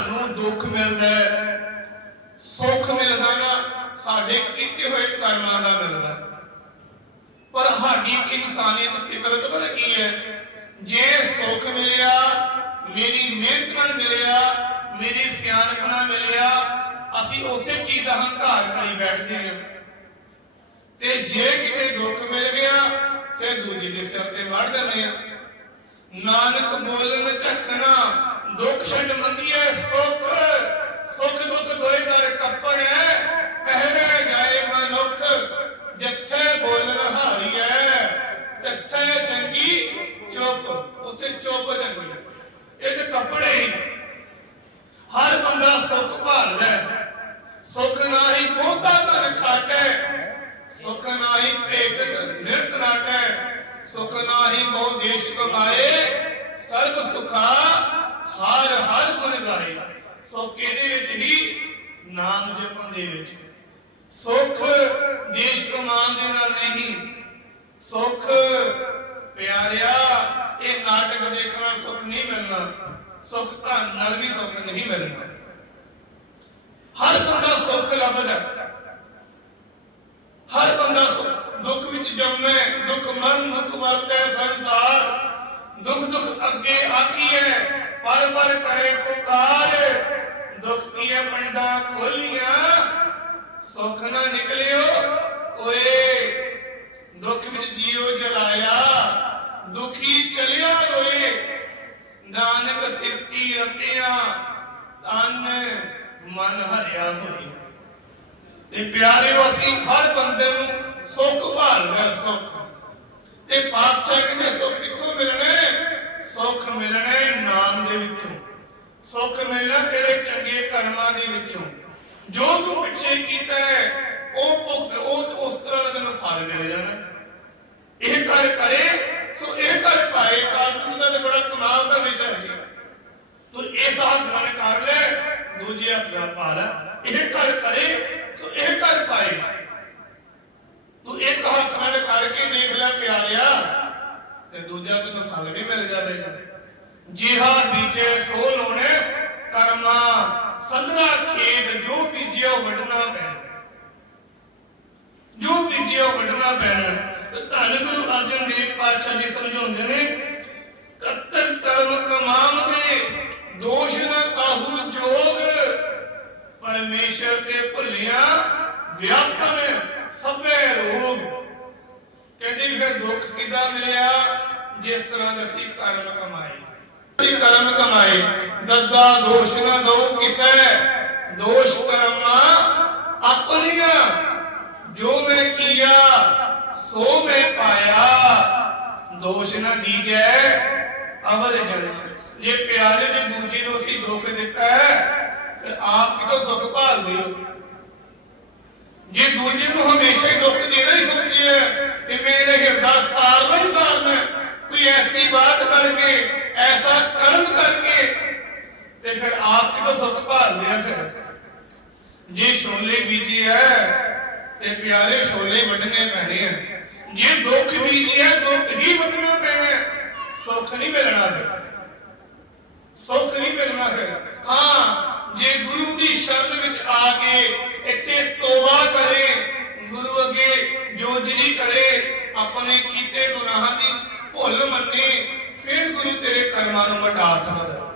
ਸਾਨੂੰ ਦੁੱਖ ਮਿਲਦਾ ਹੈ। ਸੁੱਖ ਮਿਲਦਾ ਨਾ, ਸਾਡੇ ਕੀਤੇ ਹੋਏ ਕਰਮਾਂ ਦਾ ਮਿਲਦਾ। ਪਰ ਸਾਡੀ ਇਨਸਾਨੀਅਤ ਫਿਤਰਤ ਪਤਾ ਕੀ ਹੈ? ਜੇ ਸੁੱਖ ਮਿਲਿਆ, ਮੇਰੀ ਮਿਹਨਤ ਨਾਲ ਮਿਲਿਆ, ਮੇਰੀ ਸਿਆਣਪ ਨਾਲ ਮਿਲਿਆ, ਅਸੀਂ ਉਸੇ ਚੀਜ਼ ਦਾ ਹੰਕਾਰ ਕਰੀ ਬੈਠਦੇ ਹਾਂ। ਤੇ ਜੇ ਕਿਤੇ ਦੁੱਖ ਮਿਲ ਗਿਆ, ਫਿਰ ਦੂਜੇ ਦੇ ਸਿਰ ਤੇ ਵੜ ਜਾਂਦੇ ਆ ਨਾਨਕ ਬੋਲਨ ਝਖਣਾ ਦੁੱਖ ਛੱਡ ਮੰਗੀਏ ਸੁੱਖ ਸੁੱਖ ਦੁੱਖ ਦੋਏ ਦਰ ਕੱਪੜੇ ਪਹਿਰੇ ਜਾਏ ਮਨੁੱਖ ਜਿੱਥੇ ਬੋਲਨ ਹਾਰੀਐ ਤਿੱਥੇ ਚੰਗੀ ਚੁੱਪ ਉੱਥੇ ਚੁੱਪ ਇਹ ਤੇ ਕੱਪੜੇ ਹੀ ਹਰ ਬੰਦਾ ਸੁੱਖ ਭਾਲਦਾ ਸੁੱਖ ਨਾਹੀ ਬਹੁਤਾ ਧਨ ਖਾਟੈ ਸੁਖ ਨਾਹੀ ਭੇਗਤ ਨਿਰਤ ਨਾਟੈ ਸੁਖ ਨਾਹੀ ਬਹੁ ਦੇਸ਼ ਕਮਾਏ। ਸਰਬ ਸੁਖਾ ਹਰ ਹਰ ਗੁਣ ਗਾਏ। ਸੁੱਖ ਇਹਦੇ ਵਿੱਚ ਹੀ, ਨਾਮ ਜਪਣ ਦੇ ਵਿੱਚ। ਸੁੱਖ ਦੇਸ਼ ਕਮਾਉਣ ਦੇ ਨਾਲ ਨਹੀਂ। ਸੁੱਖ ਪਿਆਰਿਆ, ਇਹ ਨਾਟਕ ਦੇਖਣ ਨਾਲ ਸੁਖ ਨਹੀਂ ਮਿਲਣਾ। ਸੁਖ ਧਨ ਨਾਲ ਵੀ ਸੁਖ ਨਹੀਂ ਮਿਲਣਾ। ਹਰ ਬੰਦਾ ਸੁਖ ਲੱਭਦਾ ਹਰ ਬੰਦਾ ਦੁੱਖ ਵਿੱਚ ਜੰਮੇ, ਦੁੱਖ ਮਰਨ, ਦੁੱਖ ਵਰਤੈ ਸੰਸਾਰ। ਦੁੱਖ ਦੁੱਖ ਅੱਗੇ ਆਕੀਐ ਪਰ ਪਰ ਕਰੇ ਪੁਕਾਰ। ਦੁੱਖ ਕੀਏ ਪੰਡਾ ਖੋਲੀਆਂ, ਸੁੱਖ ਨਾ ਨਿਕਲਿਓ ਓਏ ਦੁੱਖ ਵਿੱਚ ਜੀਉ ਜਲਾਇਆ ਦੁਖੀ ਚਲਿਆ ਰੋਏ ਨਾਨਕ ਸਿਫਤੀ ਰਤਿਆ ਤਨ ਮਨ ਹਰਿਆ ਹੋਈ ਤੇ ਪਿਆਰਿਓ ਅਸੀਂ ਹਰ ਬੰਦੇ ਨੂੰ ਸੁੱਖ ਭਾਲਦੇ ਸੁੱਖ। ਤੇ ਪਾਤਸ਼ਾਹ ਕਹਿੰਦੇ ਸੁੱਖ ਕਿੱਥੋਂ ਮਿਲਣੇ? ਸੁੱਖ ਮਿਲਣੇ ਨਾਮ ਦੇ ਵਿੱਚੋਂ। ਸੁੱਖ ਮਿਲਣਾ ਤੇਰੇ ਚੰਗੇ ਕਰਮਾਂ ਦੇ ਵਿੱਚੋਂ। ਜੋ ਤੂੰ ਪਿੱਛੇ ਕੀਤਾ ਉਹ ਭੁਗਤ ਉਹ ਉਸ ਤਰ੍ਹਾਂ ਦਾ ਤੈਨੂੰ ਫਲ ਮਿਲ ਜਾਣਾ। ਇਹ ਕਰ ਕਰੇ, ਸੋ ਇਹ ਕਰ ਪਾਏ, ਕਾਲੂ ਦਾ ਬੜਾ ਕਮਾਲ ਦਾ ਵਿਸ਼ਾ ਹੈ। ਤੂੰ ਇਸ ਹੱਥ ਨਾਲ ਕਰ ਲੈ, ਦੂਜੇ ਹੱਥ ਨਾਲ ਪਾ ਇਹ ਕਰ ਕਰੇ, ਸੋ ਇਹ ਕਰ ਪਾਏ। ਤੂੰ ਇੱਕ ਹੱਥ ਨਾਲ ਕਰਕੇ ਦੇਖ ਲੈ ਪਿਆਰਿਆ, ਤੇ ਦੂਜਾ ਤੈਨੂੰ ਫਲ ਵੀ ਮਿਲ ਜਾਵੇਗਾ ਜਿਹਾ ਬੀਜੇ ਸੋ ਲੋਣੇ ਕਰਮਾ ਸੰਧਨਾ ਖੇਤ, ਜੋ ਬੀਜਿਆ ਉਹ ਵੱਢਣਾ ਪੈਣਾ। ਜੋ ਬੀਜਿਆ ਉਹ ਵੱਢਣਾ ਪੈਣਾ ਧੰਨ ਗੁਰੂ ਅਰਜਨ ਦੇਵ ਪਾਤਸ਼ਾਹ ਜੀ ਸਮਝਾਉਂਦੇ ਨੇ ਕੱਤਰ ਕਰਮ ਕਮਾਮ ਦੋਸ਼ ਨਾ ਕਾਹੂ ਜੋਗ। ਪਰਮੇਸ਼ਰ ਤੇ ਭੁੱਲਿਆ ਵਿਆਪਨ ਸਭੇ ਰੋਗ। ਕਹਿੰਦੀ ਫਿਰ ਦੁੱਖ ਕਿੱਦਾਂ ਮਿਲਿਆ? ਜਿਸ ਤਰ੍ਹਾਂ ਦਾ ਅਸੀਂ ਕਰਮ ਕਮਾਏ। ਅਸੀਂ ਕਰਮ ਕਮਾਏ। ਦੱਦਾ ਦੋਸ਼ ਨਾ ਦੋ ਕਿਸੇ। ਦੋਸ਼ ਕਰਮਾ ਆਪਣੀਆਂ। ਜੋ ਮੈਂ ਕੀਆ, ਸੋ ਮੈਂ ਪਾਇਆ। ਦੋਸ਼ ਨਾ ਦੀਜੈ ਅਵਰ ਜਨ। ਜੇ ਪਿਆਰੇ ਜੇ ਦੂਜੇ ਨੂੰ ਅਸੀਂ ਦੁੱਖ ਦਿੱਤਾ ਹੈ, ਫਿਰ ਆਪ ਕਿਤੋਂ ਸੁੱਖ ਭਾਲਦੇ ਹੋ? ਜੇ ਦੂਜੇ ਨੂੰ ਹਮੇਸ਼ਾ ਹੀ ਦੁੱਖ ਦੇਣਾ ਹੀ ਸੋਚਿਆ ਕਿ ਮੇਰੇ ਹਿਰਦਾ ਸਾਰਨਾ ਹੀ ਸਾਰਨਾ ਕੋਈ ਐਸੀ ਬਾਤ ਕਰਕੇ, ਐਸਾ ਕਰਮ ਕਰਕੇ, ਤੇ ਫਿਰ ਆਪ ਕਿਤੋਂ ਸੁੱਖ ਭਾਲਦੇ ਆ ਫਿਰ? ਜੇ ਛੋਲੇ ਬੀਜੇ ਹੈ ਤੇ ਪਿਆਰੇ ਛੋਲੇ ਵੱਢਣੇ ਪੈਣੇ ਆ। ਜੇ ਦੁੱਖ ਬੀਜੇ ਹੈ ਦੁੱਖ ਹੀ ਵੱਢਣਾ ਪੈਣਾ ਸੁੱਖ ਨਹੀਂ ਮਿਲਣਾ ਫਿਰ। ਸੁੱਖ ਨਹੀਂ ਮਿਲਣਾ ਫਿਰ। ਹਾਂ, ਜੇ ਗੁਰੂ ਦੀ ਸ਼ਰਨ ਵਿੱਚ ਆ ਕੇ ਇੱਥੇ ਤੋਬਾ ਕਰੇ, ਗੁਰੂ ਅੱਗੇ ਜੋਜਰੀ ਕਰੇ, ਆਪਣੇ ਕੀਤੇ ਗੁਨਾਹਾਂ ਦੀ ਭੁੱਲ ਮੰਨੇ, ਫਿਰ ਗੁਰੂ ਤੇਰੇ ਕਰਮਾਂ ਨੂੰ ਮਿਟਾ ਸਕਦਾ।